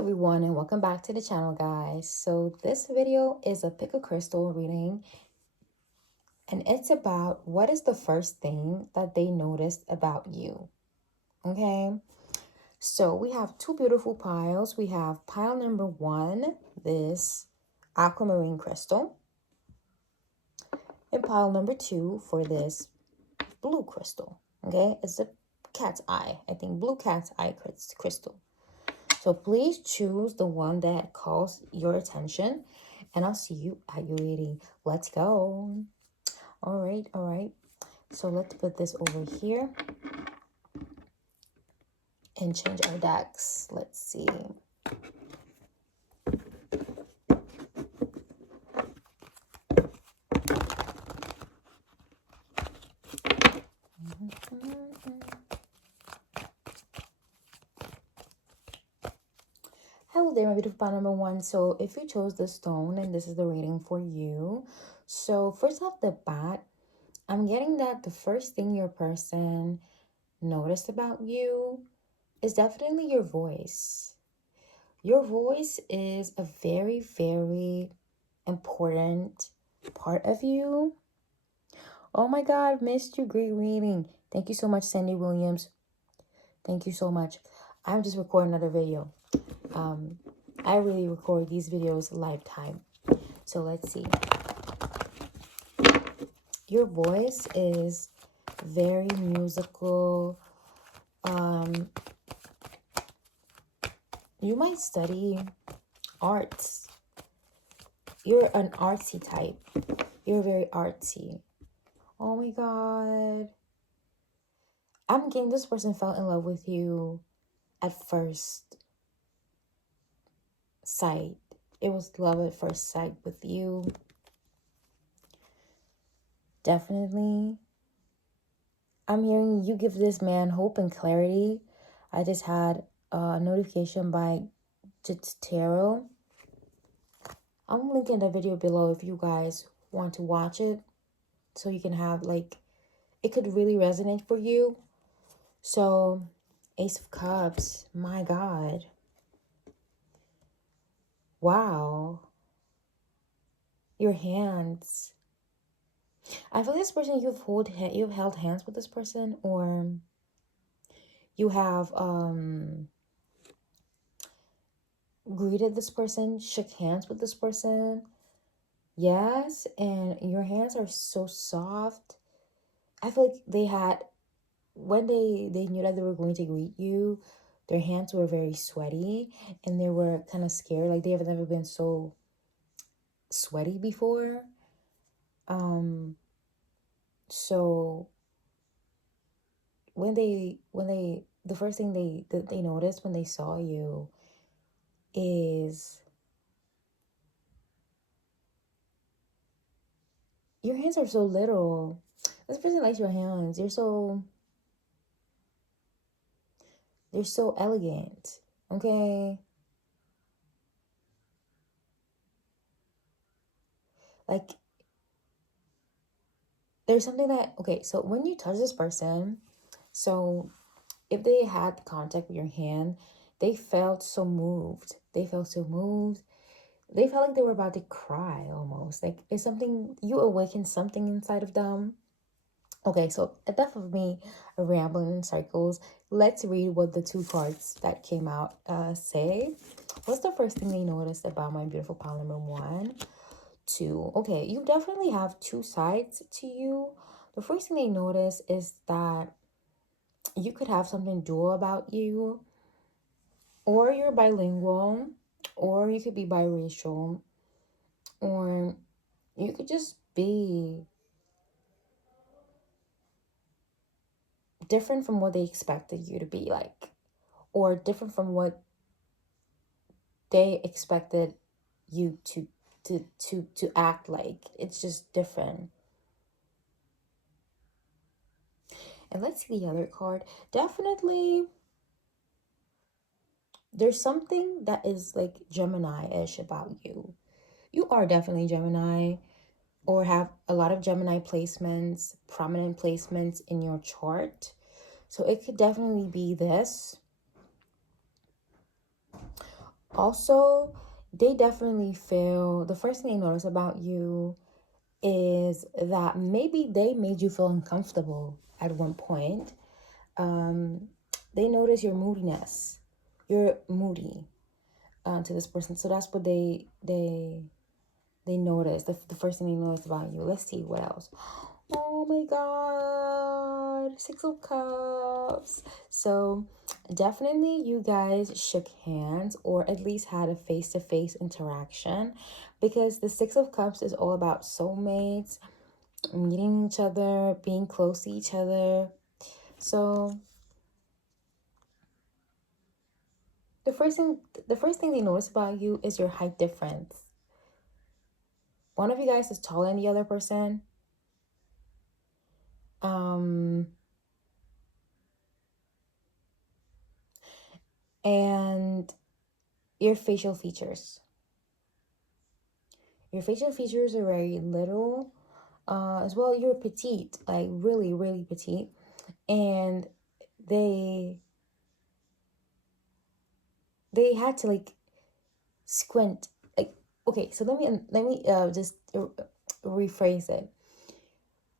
everyone, and welcome back to the channel, guys. So this video is a pick a crystal reading, and it's about what is the first thing that they noticed about you. Okay, so we have two beautiful piles. We have pile number one, this aquamarine crystal, and pile number two for this blue crystal. Okay, it's a cat's eye. I think blue cat's eye crystal. So please choose the one that calls your attention, and I'll see you at your reading. Let's go. All right. So let's put this over here and change our decks. Let's see. Hello there, my beautiful pile number one. So if you chose the stone, and this is the reading for you. So first off the bat, I'm getting that the first thing your person noticed about you is definitely your voice. Your voice is a very, very important part of you. Oh my God, missed you. Great reading. Thank you so much, Sandy Williams. Thank you so much. I'm just recording another video. I really record these videos lifetime. So let's see. Your voice is very musical. You might study arts. You're an artsy type. You're very artsy. Oh my God. I'm getting this person fell in love with you at first sight. It was love at first sight with you. Definitely. I'm hearing you give this man hope and clarity. I just had a notification by Tarot. I'm linking the video below if you guys want to watch it. So you can have it could really resonate for you. So Ace of Cups, my God. Wow. Your hands. I feel this person you've held hands with this person, or you have greeted this person, shook hands with this person. Yes, and your hands are so soft. I feel like they had, when they knew that they were going to greet you, their hands were very sweaty and they were kind of scared. Like they have never been so sweaty before. So the first thing they noticed when they saw you is your hands are so little. This person likes your hands. They're so elegant. Okay. Like there's something that, okay, so when you touch this person, so if they had contact with your hand, they felt so moved. They felt so moved. They felt like they were about to cry almost. Like it's something, you awakened something inside of them. Okay, so enough of me rambling in circles. Let's read what the two cards that came out say. What's the first thing they noticed about my beautiful pile number one? Two. Okay, you definitely have two sides to you. The first thing they notice is that you could have something dual about you, or you're bilingual, or you could be biracial, or you could just be different from what they expected you to be like, or different from what they expected you to act like. It's just different. And let's see the other card. Definitely there's something that is like Gemini-ish about you. You are definitely Gemini, or have a lot of Gemini placements, prominent placements in your chart. So it could definitely be this. Also, they definitely feel the first thing they notice about you is that maybe they made you feel uncomfortable at one point. Um, they notice your moodiness. You're moody to this person, so that's what they notice. The first thing they notice about you. Let's see what else. Oh my god, Six of Cups. So definitely you guys shook hands or at least had a face-to-face interaction, because the Six of Cups is all about soulmates, meeting each other, being close to each other. So the first thing they notice about you is your height difference. One of you guys is taller than the other person. Um and your facial features. Your facial features are very little. As well, you're petite, like really, really petite. And they they had to like squint. Like, okay, so let me just rephrase it.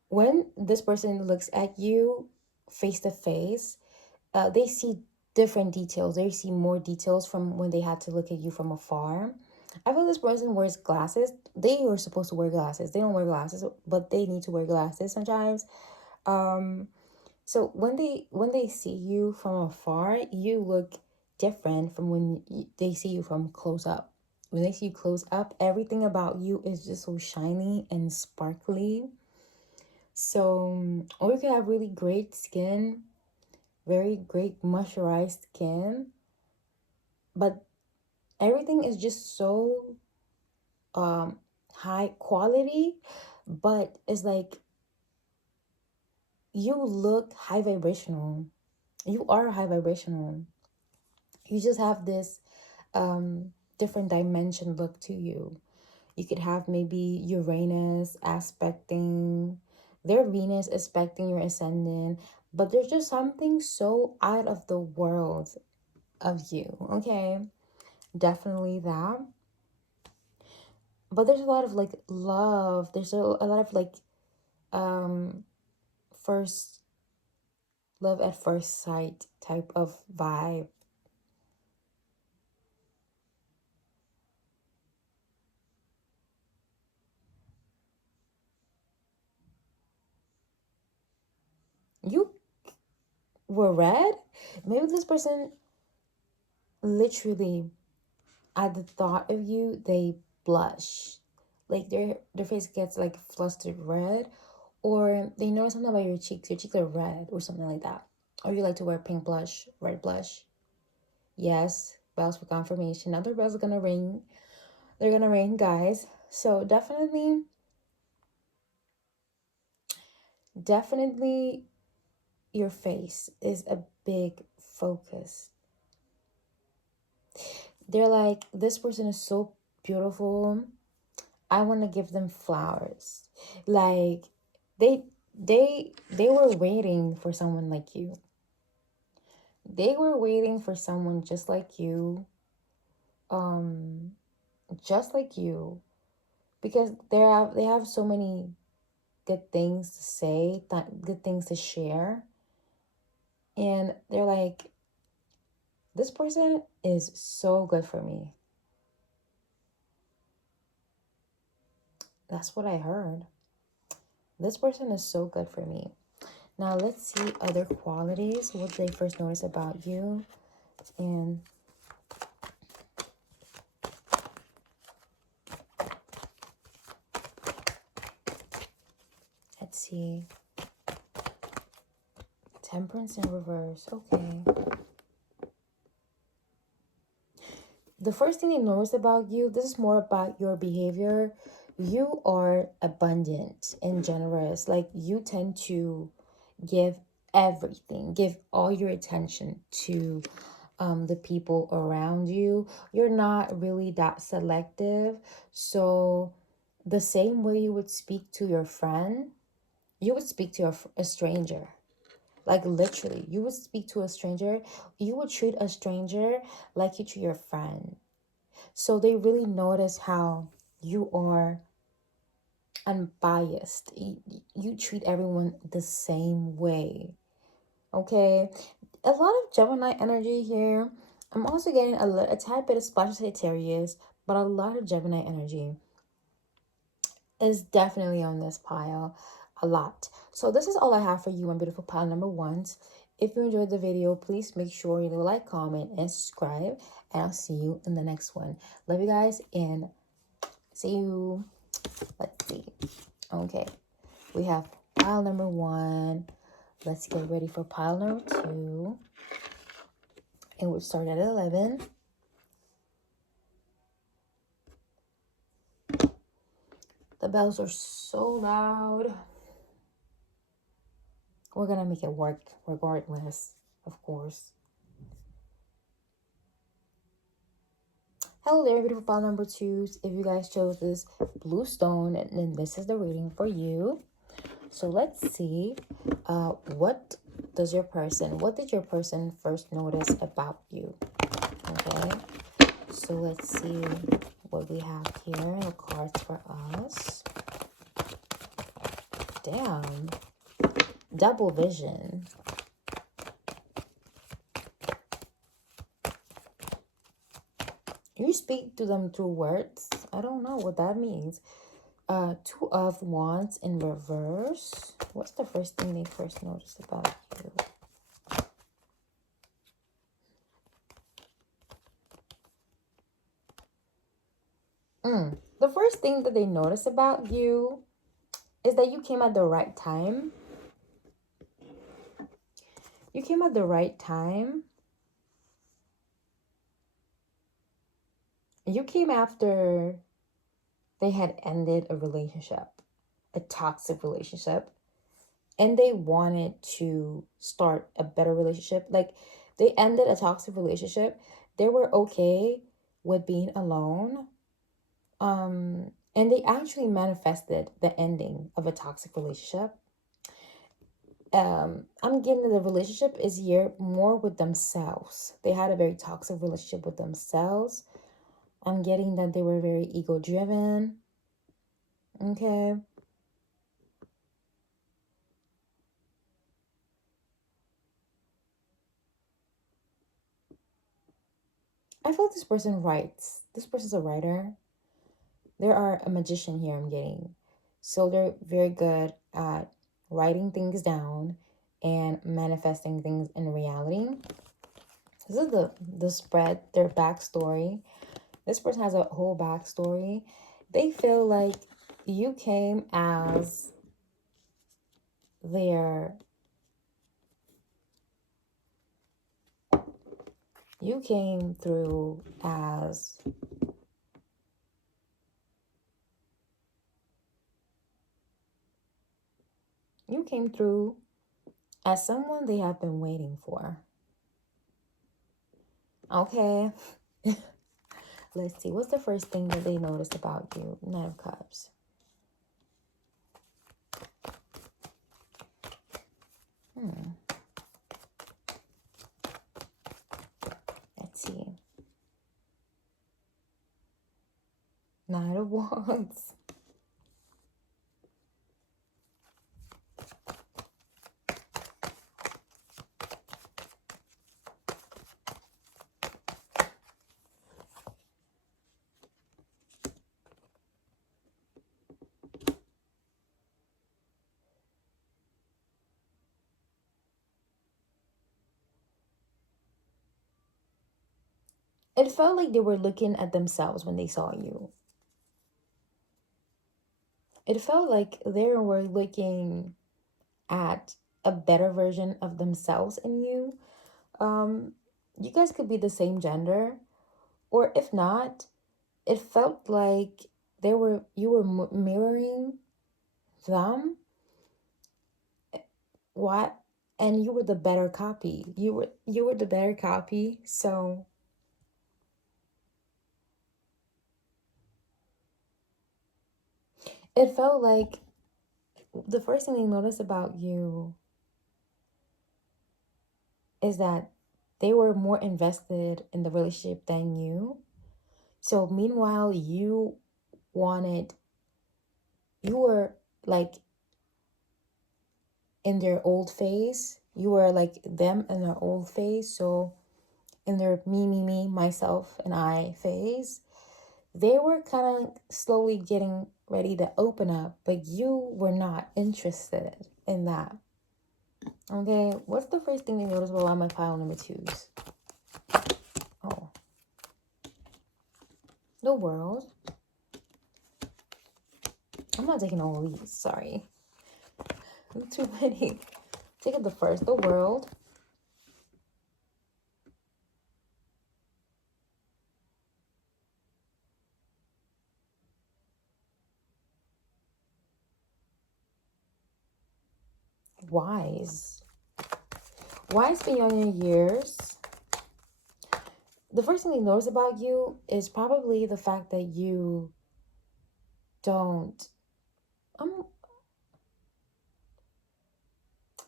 When this person looks at you face to face, they see different details. They see more details from when they had to look at you from afar. I feel this person wears glasses. They were supposed to wear glasses. They don't wear glasses, but they need to wear glasses sometimes. Um, so when they see you from afar, you look different from when they see you from close up. When they see you close up, everything about you is just so shiny and sparkly. So, or you could have really great skin, very great moisturized skin, but everything is just so um high quality, but it's like you look high vibrational. You are high vibrational. You just have this different dimension look to you. You could have maybe Uranus aspecting their Venus, aspecting your ascendant, but there's just something so out of the world of you. Okay, definitely that. But there's a lot of like love. There's a lot of like um first love at first sight type of vibe. You were red. Maybe this person literally at the thought of you they blush, like their face gets like flustered red, or they know something about your cheeks are red or something like that, or you like to wear pink blush, red blush. Yes, bells for confirmation. Now their bells are gonna ring. They're gonna ring, guys. So definitely your face is a big focus. They're like, this person is so beautiful, I want to give them flowers. Like they they were waiting for someone like you. They were waiting for someone um just like you, because they have so many good things to say, good things to share, and they're like, this person is so good for me. That's what I heard. This person is so good for me. Now let's see other qualities. What they first notice about you, and let's see. Temperance in reverse. Okay. The first thing they notice about you, this is more about your behavior. You are abundant and generous. Like you tend to give everything, give all your attention to the people around you. You're not really that selective. So the same way you would speak to your friend, you would speak to a stranger. Like literally, you would speak to a stranger, you would treat a stranger like you treat your friend. So they really notice how you are unbiased. You treat everyone the same way. Okay, a lot of Gemini energy here. I'm also getting a tad bit of splash of Sagittarius, but a lot of Gemini energy is definitely on this pile. A lot. So this is all I have for you, my beautiful pile number ones. If you enjoyed the video, please make sure you leave a like, comment, and subscribe. And I'll see you in the next one. Love you guys, and see you. Let's see. Okay, we have pile number one. Let's get ready for pile number two. And we'll start at 11. The bells are so loud. We're gonna make it work regardless, of course. Hello there, beautiful pile number twos. If you guys chose this blue stone, then this is the reading for you. So let's see, what did your person first notice about you? Okay, so let's see what we have here. The cards for us. Damn, double vision. You speak to them through words. I don't know what that means. Two of Wands in reverse. What's the first thing they first noticed about you? The first thing that they notice about you is that you came at the right time. You came at the right time. You came after they had ended a relationship, a toxic relationship, and they wanted to start a better relationship. Like, they ended a toxic relationship. They were okay with being alone. And they actually manifested the ending of a toxic relationship. I'm getting that the relationship is here more with themselves. They had a very toxic relationship with themselves. I'm getting that they were very ego driven. Okay. I feel this person writes. This person's a writer. There are a magician here I'm getting. So they're very good at writing things down and manifesting things in reality. This is the spread, their backstory. This person has a whole backstory. They feel like you came as their you came through as someone they have been waiting for. Okay. Let's see. What's the first thing that they noticed about you? Knight of Cups. Let's see. Knight of Wands. It felt like they were looking at themselves when they saw you. It felt like they were looking at a better version of themselves in you. You guys could be the same gender, or if not, it felt like you were mirroring them. What? And you were the better copy. You were the better copy. So it felt like the first thing they noticed about you is that they were more invested in the relationship than you. So meanwhile, you were like in their old phase. You were like them in their old phase. So in their me, myself, and I phase, they were kind of slowly getting ready to open up, but you were not interested in that. Okay, what's the first thing you notice about my pile number twos? Oh, the world. I'm not taking all of these, sorry. Too many. Take it the first, the world. Wise. Wise beyond your years. The first thing they notice about you is probably the fact that you don't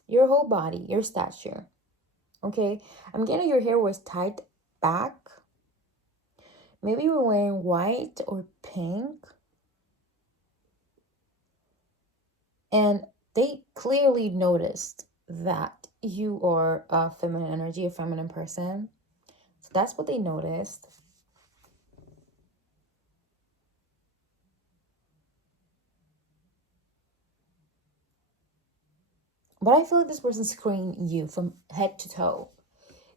your whole body, your stature. Okay, I'm getting your hair was tied back. Maybe you were wearing white or pink. And they clearly noticed that you are a feminine energy, a feminine person. So that's what they noticed. But I feel like this person screened you from head to toe.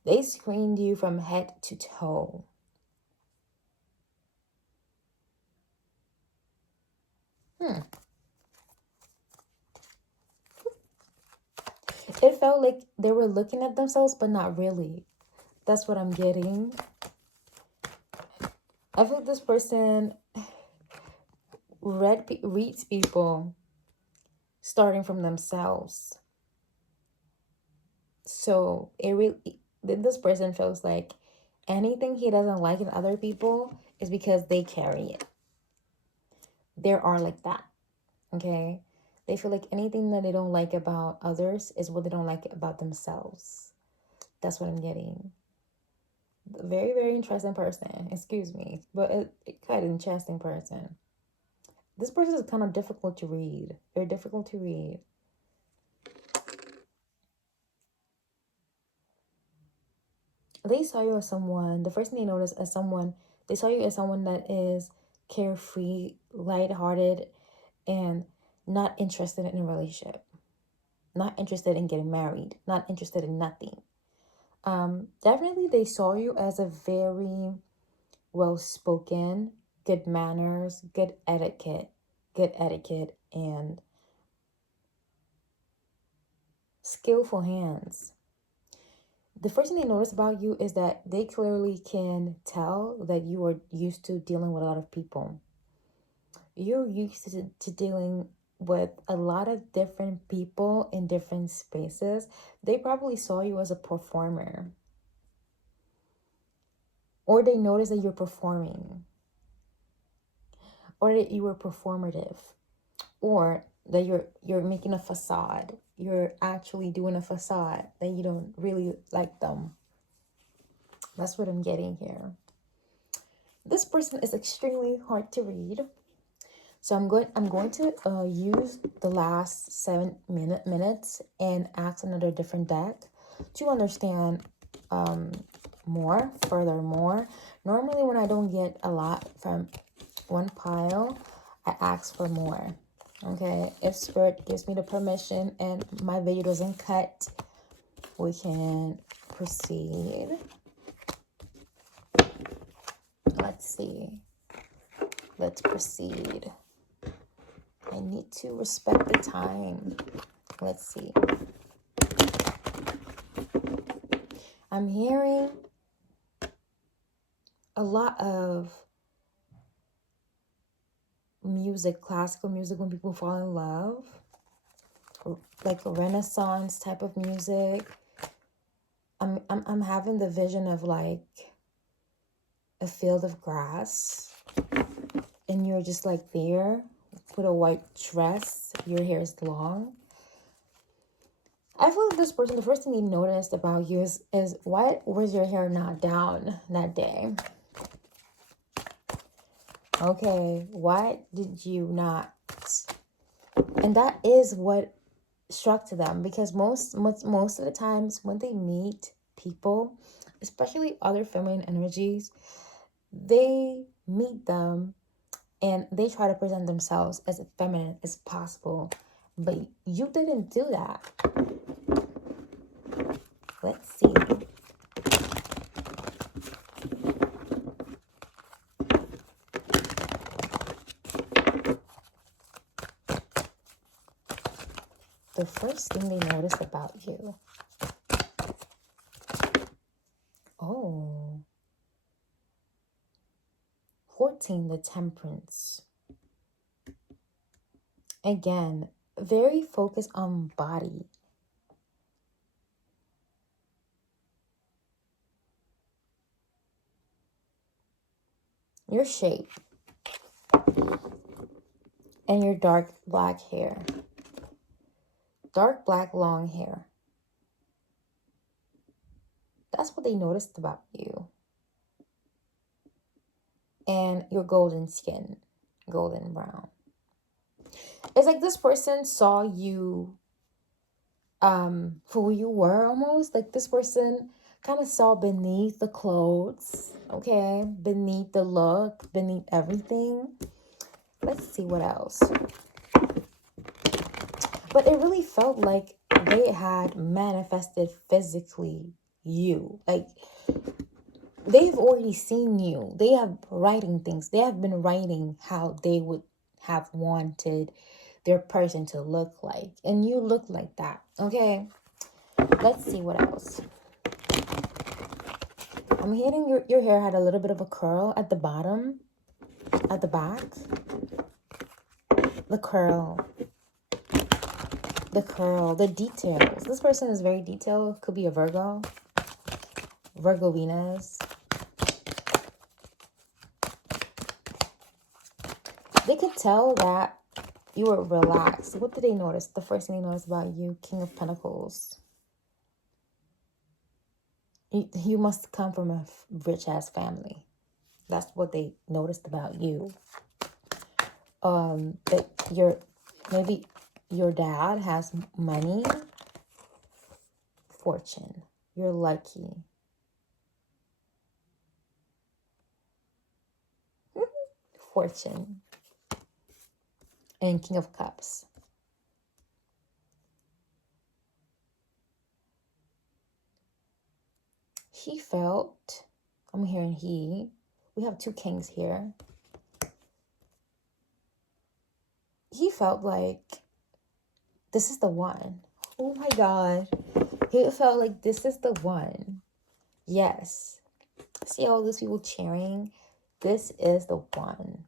They screened you from head to toe. It felt like they were looking at themselves, but not really. That's what I'm getting. I feel like this person reads people starting from themselves. So it really, this person feels like anything he doesn't like in other people is because they carry it. There are like that. Okay, they feel like anything that they don't like about others is what they don't like about themselves. That's what I'm getting. Very, very interesting person. Excuse me, but quite an interesting person. This person is kind of difficult to read. Very difficult to read. They saw you as someone, the first thing they noticed as someone, they saw you as someone that is carefree, lighthearted, and not interested in a relationship, not interested in getting married, not interested in nothing. Definitely they saw you as a very well spoken, good manners, good etiquette, and skillful hands. The first thing they notice about you is that they clearly can tell that you are used to dealing with a lot of people. You're used to dealing with a lot of different people in different spaces. They probably saw you as a performer, or they noticed that you're performing, or that you were performative, or that you're making a facade. You're actually doing a facade that you don't really like them. That's what I'm getting here. This person is extremely hard to read. So I'm going to use the last 7 minutes and ask another different deck to understand more, furthermore. Normally when I don't get a lot from one pile, I ask for more. Okay, if Spirit gives me the permission and my video doesn't cut, we can proceed. Let's see. Let's proceed. I need to respect the time. Let's see. I'm hearing a lot of music, classical music, when people fall in love, like a Renaissance type of music. I'm having the vision of like a field of grass, and you're just like there with a white dress. Your hair is long. I feel like this person, the first thing they noticed about you is why was your hair not down that day? Okay, why did you not? And that is what struck to them, because most of the times when they meet people, especially other feminine energies, they meet them and they try to present themselves as feminine as possible. But you didn't do that. Let's see. The first thing they noticed about you. Oh. 14, the Temperance. Again, very focused on body. Your shape. And your dark black hair. Dark black long hair. That's what they noticed about you. And your golden skin. Golden brown. It's like this person saw you for who you were almost. Like this person kind of saw beneath the clothes, okay? Beneath the look, beneath everything. Let's see what else. But it really felt like they had manifested physically you. Like they've already seen you. They have writing things. They have been writing how they would have wanted their person to look like. And you look like that, okay? Let's see what else. I'm hearing your hair had a little bit of a curl at the bottom, at the back. The curl, the details. This person is very detailed. Could be a Virgo, Virgo Venus. They could tell that you were relaxed. What did they notice? The first thing they noticed about you, King of Pentacles. You must come from a rich-ass family. That's what they noticed about you. That maybe your dad has money. Fortune. You're lucky. Fortune. And King of Cups. He felt, I'm hearing he, we have two kings here. He felt like this is the one. Oh my God. He felt like this is the one. Yes. See all those people cheering? This is the one.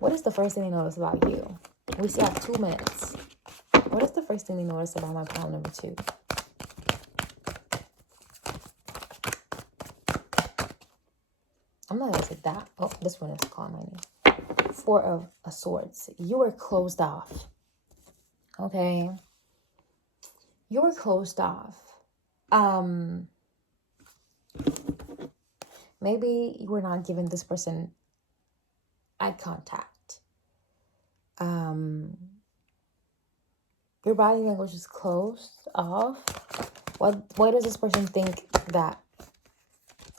What is the first thing they notice about you? We still have 2 minutes. What is the first thing they notice about my pile number 2? I'm not going to take that. Oh, this one is calling my name. 4 of Swords. You were closed off. Okay? You were closed off. Maybe you were not giving this person eye contact. Your body language is closed off. Why does this person think that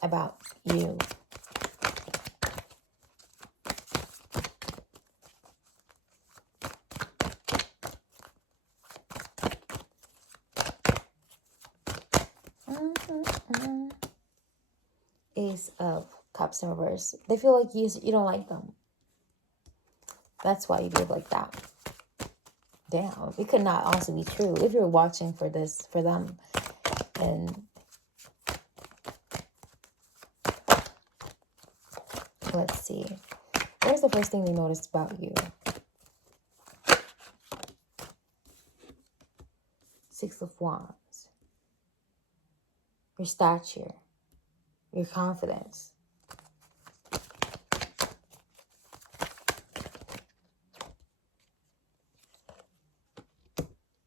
about you? Ace of Cups in reverse. They feel like you don't like them. That's why you behave like that. Damn, it could not also be true if you're watching for this, for them. And let's see. Where's the first thing they noticed about you? 6 of Wands. Your stature. Your confidence.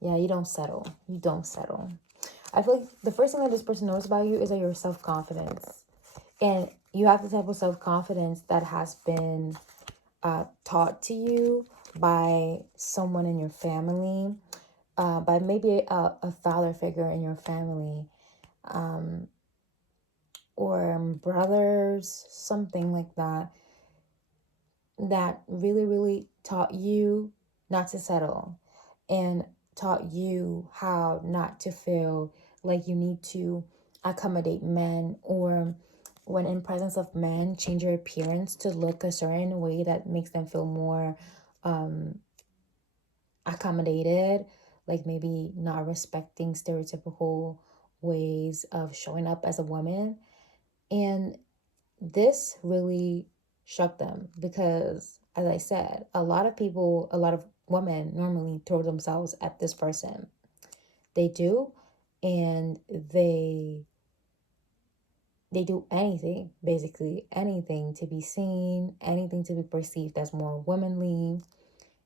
Yeah, you don't settle. You don't settle. I feel like the first thing that this person knows about you is that your self-confidence. And you have the type of self-confidence that has been taught to you by someone in your family, by maybe a father figure in your family, um, or brothers, something like that, that really, really taught you not to settle and taught you how not to feel like you need to accommodate men, or when in presence of men, change your appearance to look a certain way that makes them feel more accommodated, like maybe not respecting stereotypical ways of showing up as a woman. And this really shocked them because, as I said, a lot of people, a lot of women normally throw themselves at this person. They do, and they do anything, basically anything to be seen, anything to be perceived as more womanly.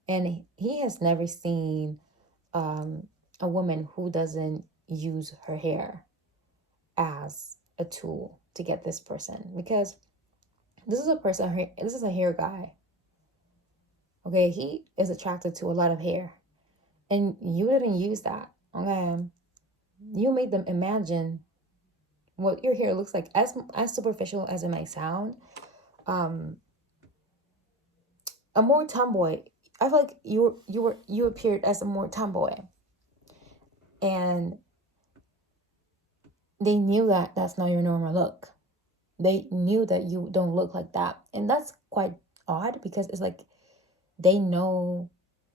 And he has never seen a woman who doesn't use her hair as a tool to get this person, because this is a person, this is a hair guy. Okay, he is attracted to a lot of hair, and you didn't use that. Okay, you made them imagine what your hair looks like. As superficial as it might sound, um, a more tomboy. I feel like you appeared as a more tomboy, and they knew that that's not your normal look. They knew that you don't look like that, and that's quite odd because it's like they know.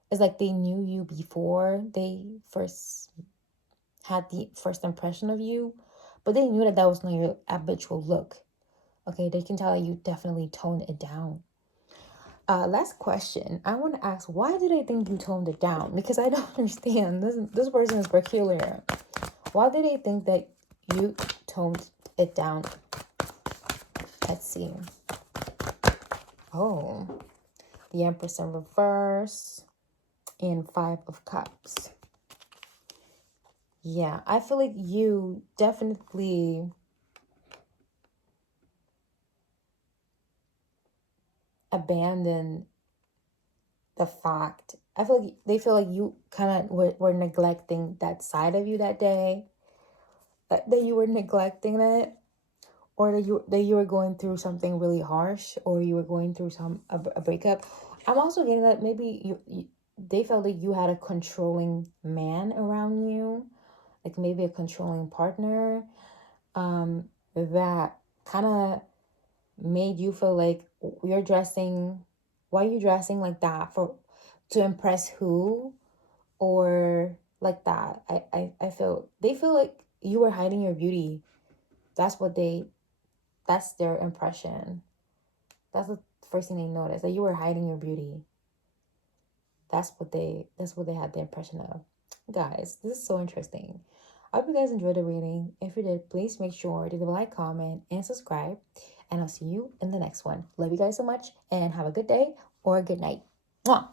It's like they knew you before they first had the first impression of you, but they knew that that was not your habitual look. Okay, they can tell that you definitely toned it down. Last question. I want to ask, why do they think you toned it down? Because I don't understand. This person is peculiar. Why do they think that you toned it down? Let's see. Oh, the Empress in reverse and Five of Cups. Yeah, I feel like you definitely abandon the fact. I feel like they feel like you kind of were neglecting that side of you that day, that you were neglecting it, or that you were going through something really harsh, or you were going through a breakup. I'm also getting that maybe they felt like you had a controlling man around you, like maybe a controlling partner, that kind of made you feel like you're dressing, why are you dressing like that, for to impress who, or like that. I feel they feel like you were hiding your beauty. That's what that's their impression. That's the first thing they noticed, that you were hiding your beauty. That's what they had the impression of. Guys, this is so interesting. I hope you guys enjoyed the reading. If you did, please make sure to leave a like, comment, and subscribe. And I'll see you in the next one. Love you guys so much, and have a good day or a good night. Mwah!